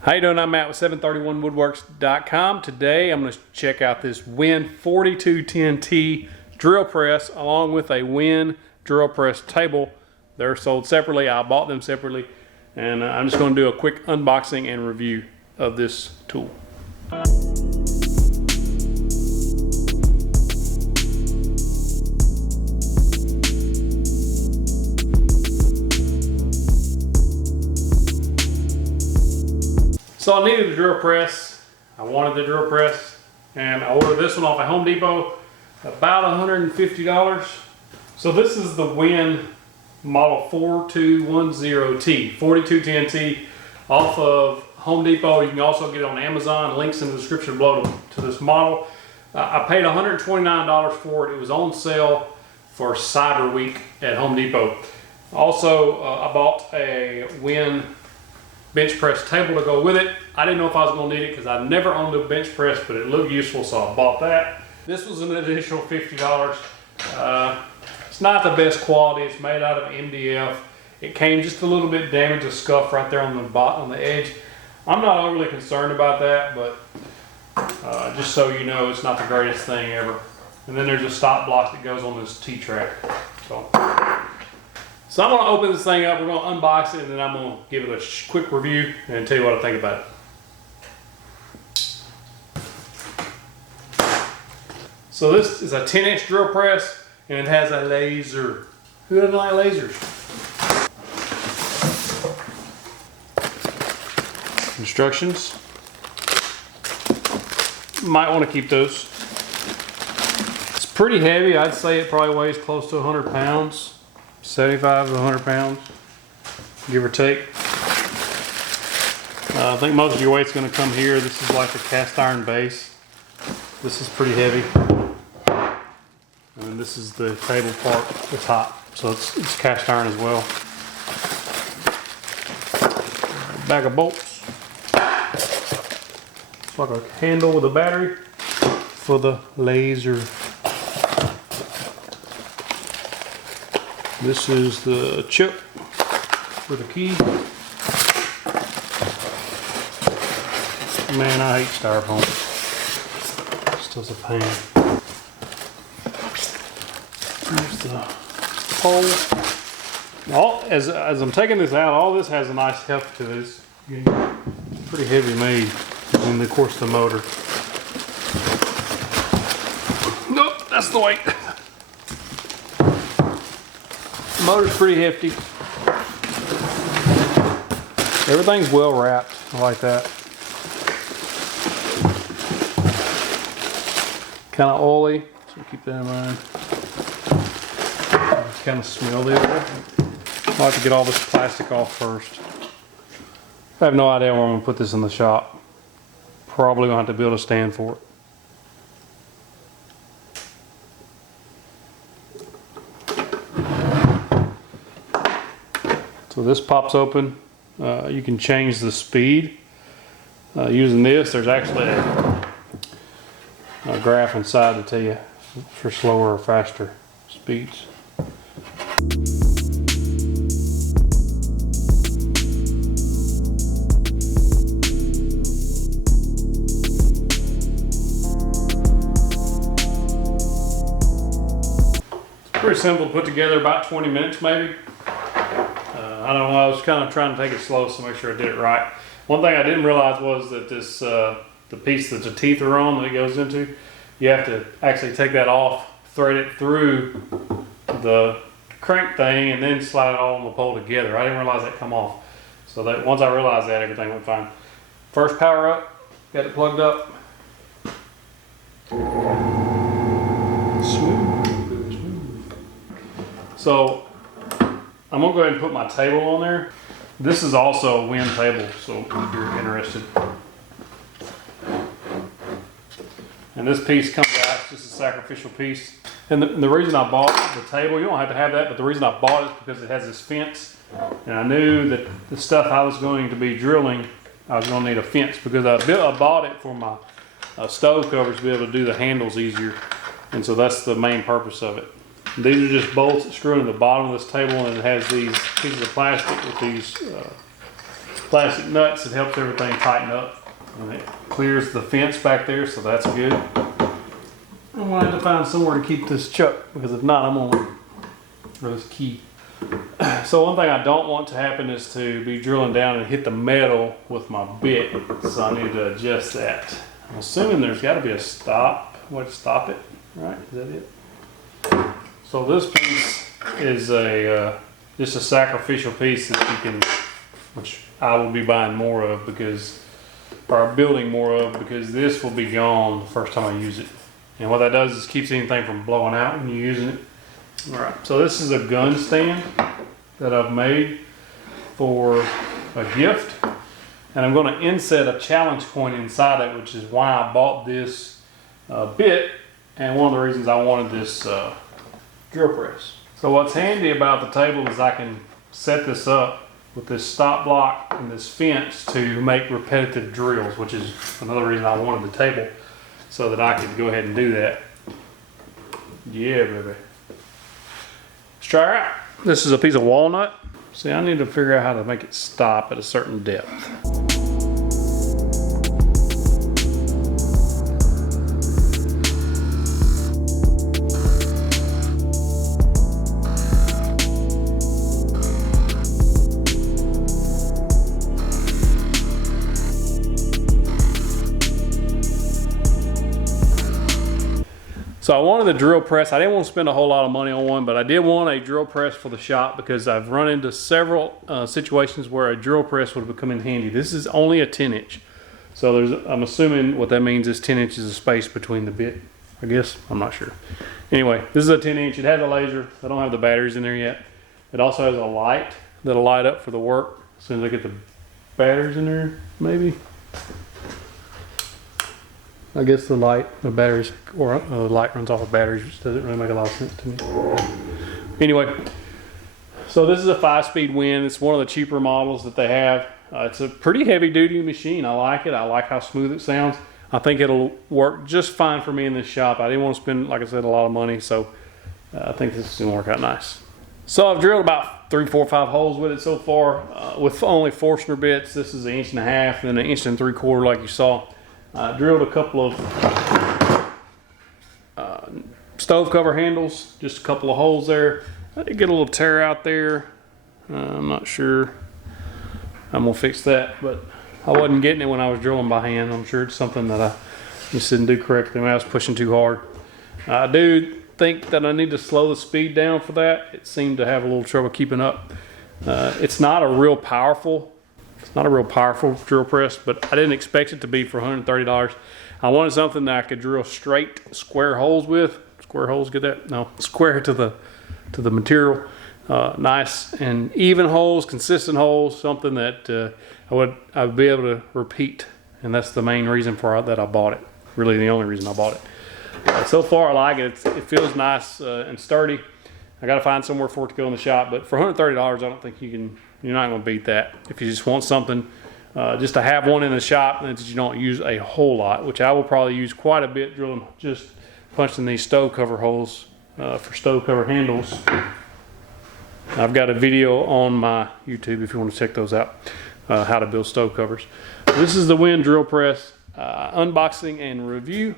How you doing? I'm Matt with 731woodworks.com. Today I'm going to check out this Win 4210T drill press along with a Win drill press table. They're sold separately. I bought them separately, and I'm just going to do a quick unboxing and review of this tool. So I needed a drill press. I wanted the drill press, and I ordered this one off at Home Depot, about $150. So this is the Win model 4210T, 4210T off of Home Depot. You can also get it on Amazon. Links in the description below to this model. I paid $129 for it. It was on sale for Cyber Week at Home Depot. Also, I bought a Win bench press table to go with it. I didn't know if I was going to need it because I never owned a bench press, but it looked useful, so I bought that. This was an additional $50. It's not the best quality. It's made out of MDF. It came just a little bit damaged, a scuff right there on the edge. I'm not overly concerned about that, but just so you know, it's not the greatest thing ever. And then there's a stop block that goes on this T-track. So I'm going to open this thing up, we're going to unbox it, and then I'm going to give it a quick review and tell you what I think about it. So this is a 10-inch drill press, and it has a laser. Who doesn't like lasers? Instructions. Might want to keep those. It's pretty heavy. I'd say it probably weighs close to 100 pounds. 75 to 100 pounds, give or take. I think most of your weight's going to come here. This is like a cast iron base. This is pretty heavy. And this is the table part, the top. So it's cast iron as well. Bag of bolts. It's like a handle with a battery for the laser. This is the chip with a key. Man, I hate styrofoam. Still a pain. There's the pole. As I'm taking this out, all this has a nice heft to it. It's pretty heavy made. And of course the motor. Nope, that's the weight. The motor's pretty hefty. Everything's well wrapped. I like that. Kind of oily, so keep that in mind. It's kind of smelly. I like to get all this plastic off first. I have no idea where I'm going to put this in the shop. Probably going to have to build a stand for it. So this pops open. You can change the speed using this. There's actually a graph inside to tell you for slower or faster speeds. It's pretty simple to put together, about 20 minutes maybe. I don't know, I was kind of trying to take it slow to make sure I did it right. One thing I didn't realize was that this, the piece that the teeth are on that it goes into, you have to actually take that off, thread it through the crank thing, and then slide it all on the pole together. I didn't realize that come off. So that once I realized that, everything went fine. First power up, got it plugged up. Smooth. So I'm gonna go ahead and put my table on there. This is also a Win table, so if you're interested. And this piece comes out, it's just a sacrificial piece. And the reason I bought the table, you don't have to have that, but the reason I bought it is because it has this fence. And I knew that the stuff I was going to be drilling, I was gonna need a fence, because I bought it for my stove covers to be able to do the handles easier. And so that's the main purpose of it. These are just bolts that screw in the bottom of this table, and it has these pieces of plastic with these plastic nuts. It helps everything tighten up, and it clears the fence back there, so that's good. I'm gonna have to find somewhere to keep this chuck, because if not, I'm gonna throw this key. So one thing I don't want to happen is to be drilling down and hit the metal with my bit, so I need to adjust that. I'm assuming there's got to be a way to stop it, right? Is that it? So this piece is just a sacrificial piece that you can, which I will be buying more of or building more of, because this will be gone the first time I use it. And what that does is keeps anything from blowing out when you're using it. All right, so this is a gun stand that I've made for a gift. And I'm going to inset a challenge point inside it, which is why I bought this bit, and one of the reasons I wanted this drill press. So what's handy about the table is I can set this up with this stop block and this fence to make repetitive drills, which is another reason I wanted the table, so that I could go ahead and do that. Yeah, baby. Let's try her out. This is a piece of walnut. See, I need to figure out how to make it stop at a certain depth. So I wanted the drill press. I didn't want to spend a whole lot of money on one, but I did want a drill press for the shop because I've run into several situations where a drill press would have come in handy. This is only a 10-inch. So I'm assuming what that means is 10 inches of space between the bit, I guess. I'm not sure. Anyway, this is a 10-inch. It has a laser. I don't have the batteries in there yet. It also has a light that'll light up for the work as soon as I get the batteries in there, maybe. I guess the batteries, or light runs off of batteries, which doesn't really make a lot of sense to me. Anyway, so this is a 5-speed wind. It's one of the cheaper models that they have. It's a pretty heavy duty machine. I like it. I like how smooth it sounds. I think it'll work just fine for me in this shop. I didn't want to spend, like I said, a lot of money, so I think this is gonna work out nice. So I've drilled about 3, 4, 5 holes with it so far, with only Forstner bits. This is 1.5 inches and then 1 3/4 inches like you saw. I drilled a couple of stove cover handles, just a couple of holes there. I did get a little tear out there. I'm not sure I'm gonna fix that, but I wasn't getting it when I was drilling by hand. I'm sure it's something that I just didn't do correctly when I was pushing too hard. I do think that I need to slow the speed down for that. It seemed to have a little trouble keeping up. It's not a real powerful drill press, but I didn't expect it to be for $130. I wanted something that I could drill straight square holes with. Square holes, get that? No, square to the material. Nice and even holes, consistent holes, something that I'd be able to repeat, and that's the main reason that I bought it. Really, the only reason I bought it. So far, I like it. It feels nice and sturdy. I got to find somewhere for it to go in the shop, but for $130, I don't think you're not going to beat that. If you just want something, just to have one in the shop that you don't use a whole lot, which I will probably use quite a bit drilling, just punching these stove cover holes for stove cover handles. I've got a video on my YouTube if you want to check those out, how to build stove covers. This is the Wind drill press, unboxing and review.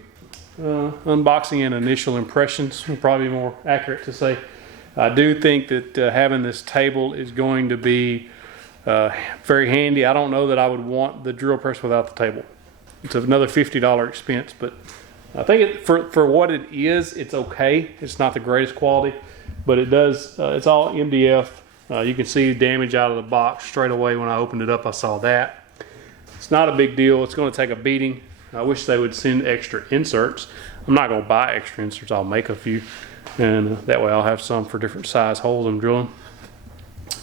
Unboxing and initial impressions would probably be more accurate to say. I do think that having this table is going to be very handy. I don't know that I would want the drill press without the table. It's another $50 expense, but I think for what it is, it's okay. It's not the greatest quality, but it does. It's all MDF. You can see damage out of the box straight away. When I opened it up, I saw that. It's not a big deal. It's going to take a beating. I wish they would send extra inserts. I'm not going to buy extra inserts. I'll make a few, and that way I'll have some for different size holes I'm drilling.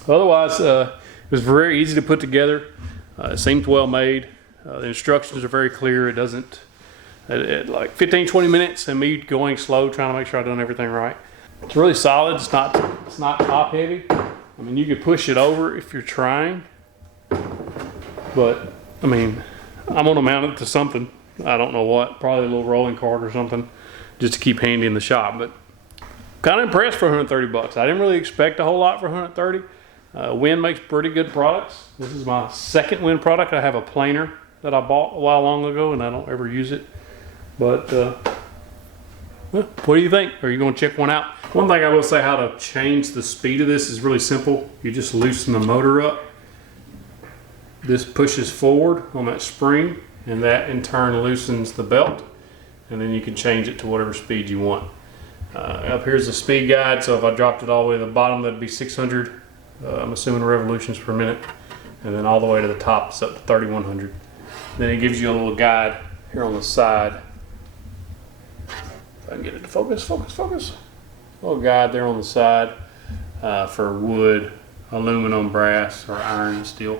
Otherwise, it was very easy to put together. It seems well made. The instructions are very clear. It doesn't, like 15-20 minutes and me going slow trying to make sure I've done everything right. It's really solid. It's not top heavy. I mean, you could push it over if you're trying, but I mean, I'm gonna mount it to something. I don't know what, probably a little rolling cart or something, just to keep handy in the shop. But kind of impressed for 130 bucks. I didn't really expect a whole lot for 130. Wind makes pretty good products. This is my second Wind product. I have a planer that I bought a while long ago and I don't ever use it. But well, what do you think? Are you going to check one out? One thing I will say, how to change the speed of this is really simple. You just loosen the motor up. This pushes forward on that spring, and that in turn loosens the belt, and then you can change it to whatever speed you want. Up here's the speed guide, so if I dropped it all the way to the bottom, that'd be 600. I'm assuming revolutions per minute, and then all the way to the top is up to 3100. Then it gives you a little guide here on the side. If I can get it to focus. A little guide there on the side for wood, aluminum, brass, or iron, steel.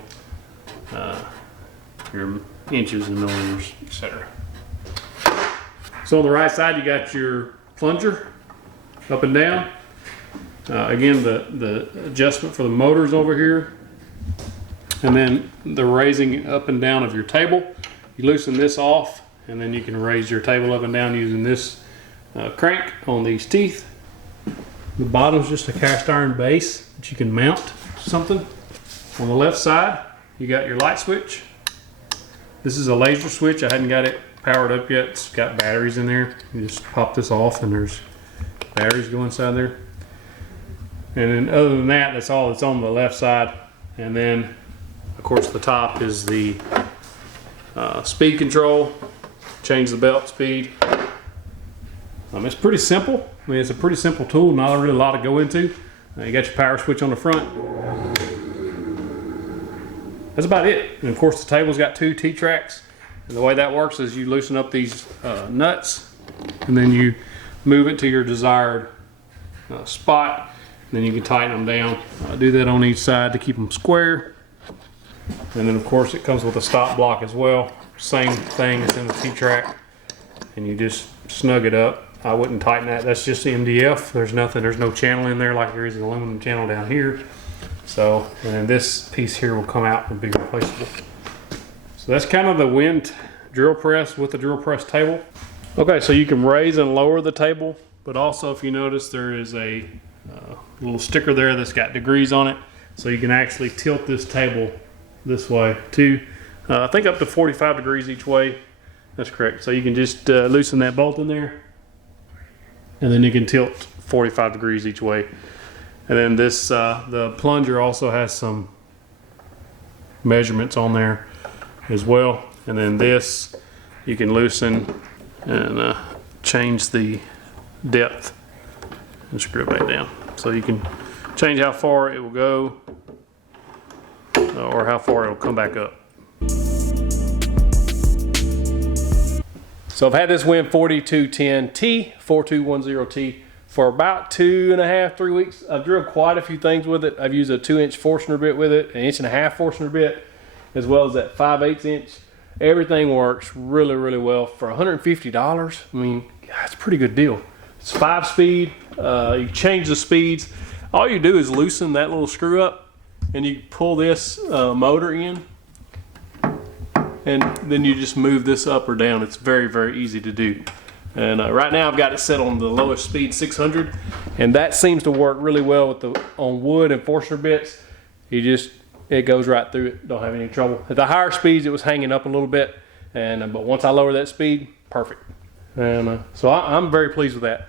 Your inches and millimeters, etc. So on the right side, you got your plunger up and down. Again, the adjustment for the motors over here, and then the raising up and down of your table. You loosen this off, and then you can raise your table up and down using this crank on these teeth. The bottom's just a cast iron base that you can mount something. On the left side, you got your light switch. This is a laser switch. I hadn't got it powered up yet. It's got batteries in there. You just pop this off and there's batteries go inside there. And then other than that, that's all that's on the left side. And then, of course, the top is the speed control. Change the belt speed. It's pretty simple. I mean, it's a pretty simple tool, not really a lot to go into. You got your power switch on the front. That's about it. And of course, the table's got 2 T-tracks. And the way that works is you loosen up these nuts, and then you move it to your desired spot. And then you can tighten them down. Do that on each side to keep them square. And then, of course, it comes with a stop block as well. Same thing as in the T-track. And you just snug it up. I wouldn't tighten that. That's just MDF. There's no channel in there like there is an aluminum channel down here. So, and then this piece here will come out and be replaceable. So that's kind of the Wind drill press with the drill press table. Okay, so you can raise and lower the table, but also if you notice there is a little sticker there that's got degrees on it. So you can actually tilt this table this way too. I think up to 45 degrees each way. That's correct. So you can just loosen that bolt in there, and then you can tilt 45 degrees each way. And then this, the plunger also has some measurements on there as well. And then this, you can loosen and change the depth and screw it back down. So you can change how far it will go or how far it will come back up. So I've had this Wind 4210T, 4210T, for about 2.5, 3 weeks. I've drilled quite a few things with it. I've used a 2-inch Forstner bit with it, an 1.5 inch Forstner bit, as well as that 5/8 inch. Everything works really, really well. For $150, I mean, it's a pretty good deal. It's 5-speed. You change the speeds. All you do is loosen that little screw up, and you pull this motor in, and then you just move this up or down. It's very, very easy to do. And right now I've got it set on the lowest speed, 600, and that seems to work really well with on wood and Forstner bits. It goes right through it. Don't have any trouble. At the higher speeds, it was hanging up a little bit, but once I lower that speed, perfect. And so I'm very pleased with that.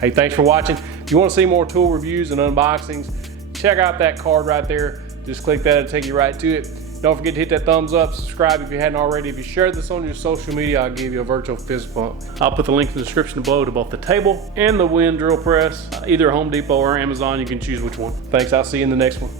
Hey, thanks for watching. If you want to see more tool reviews and unboxings, check out that card right there. Just click that, it'll take you right to it. Don't forget to hit that thumbs up, subscribe if you hadn't already. If you shared this on your social media, I'll give you a virtual fist bump. I'll put the link in the description below to both the table and the Wind drill press. Either Home Depot or Amazon, you can choose which one. Thanks, I'll see you in the next one.